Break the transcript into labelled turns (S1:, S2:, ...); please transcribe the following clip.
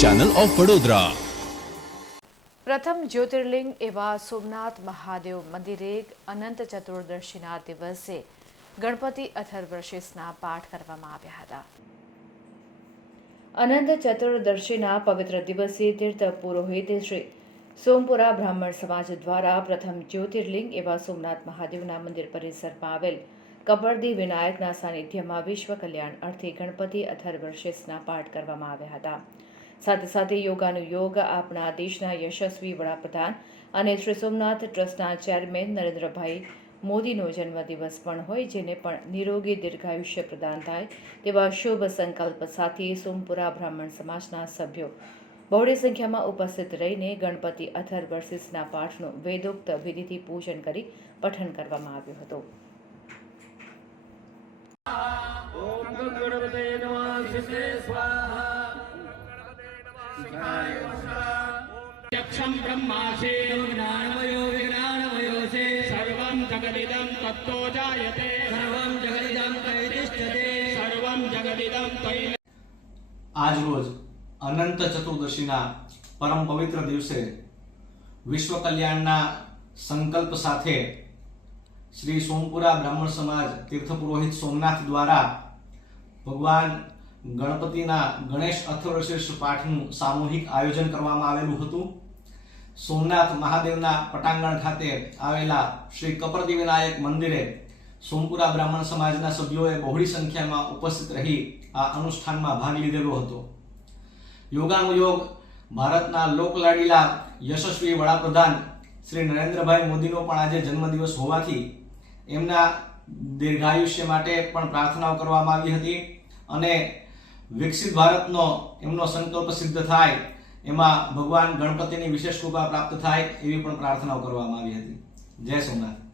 S1: Channel of Vadodara
S2: પ્રથમ જ્યોતિર્લિંગ એવા સોમનાથ મહાદેવ મંદિરે અનંત ચતુર્દશીના દિવસે ગણપતિ અથર્વશીસના પાઠ કરવામાં આવ્યા હતા. અનંત ચતુર્દશીના પવિત્ર દિવસે તીર્થ પુરોહિત શ્રી સોમપુરા બ્રાહ્મણ સમાજ દ્વારા પ્રથમ જ્યોતિર્લિંગ એવા સોમનાથ મહાદેવના મંદિર પરિસરમાં આવેલ કબરદી વિનાયકના સાનિધ્યમાં વિશ્વ કલ્યાણ અર્થે ગણપતિ અથર્વશીસના પાઠ કરવામાં આવ્યા હતા. સાથે સાથે યોગાનું યોગ આપણા દેશના યશસ્વી વડાપ્રધાન અને શ્રી સોમનાથ ટ્રસ્ટના ચેરમેન નરેન્દ્રભાઈ મોદીનો જન્મદિવસ પણ હોય જેને પણ નિરોગી દીર્ઘાયુષ્ય પ્રદાન થાય તેવા શુભ સંકલ્પ સાથે સોમપુરા બ્રાહ્મણ સમાજના સભ્યો બહોળી સંખ્યામાં ઉપસ્થિત રહીને ગણપતિ અથર્વશીસના પાઠનું વેદોક્ત વિધિથી પૂજન કરી પઠન કરવામાં આવ્યું હતું.
S3: યક્ષમ બ્રહ્મા જ્ઞાનમયો
S4: વિજ્ઞાનમયો છે
S3: સર્વં જગદિદં તત્તો જાયતે
S4: સર્વં જગદિદં તૈતિષ્ઠતે
S3: સર્વં જગદિદં તૈ
S5: આજ અનંત ચતુર્દશીના પરમ પવિત્ર દિવસે વિશ્વ કલ્યાણના સંકલ્પ સાથે શ્રી સોમપુરા બ્રાહ્મણ સમાજ તીર્થ પુરોહિત સોમનાથ દ્વારા ભગવાન ગણપતિના ગણેશ અથર્વશીર્ષ પાઠનું સામૂહિક આયોજન કરવામાં આવેલું હતું. સોમનાથ મહાદેવના પટાંગણ ખાતે આવેલા શ્રી કપરદી વિનાયક મંદિરે સોમપુરા બ્રાહ્મણ સમાજના સભ્યોએ બહોળી સંખ્યામાં ઉપસ્થિત રહી આ અનુષ્ઠાનમાં ભાગ લીધેલો હતો. યોગાનુયોગ ભારતના લોકલાડીલા યશસ્વી વડાપ્રધાન શ્રી નરેન્દ્રભાઈ મોદીનો પણ આજે જન્મદિવસ હોવાથી એમના દીર્ઘાયુષ્ય માટે પણ પ્રાર્થનાઓ કરવામાં આવી હતી અને વિકસિત ભારતનો એમનો સંકલ્પ સિદ્ધ થાય, એમાં ભગવાન ગણપતિની વિશેષ કૃપા પ્રાપ્ત થાય, એવી પણ પ્રાર્થનાઓ કરવામાં આવી હતી. જય સોમનાથ.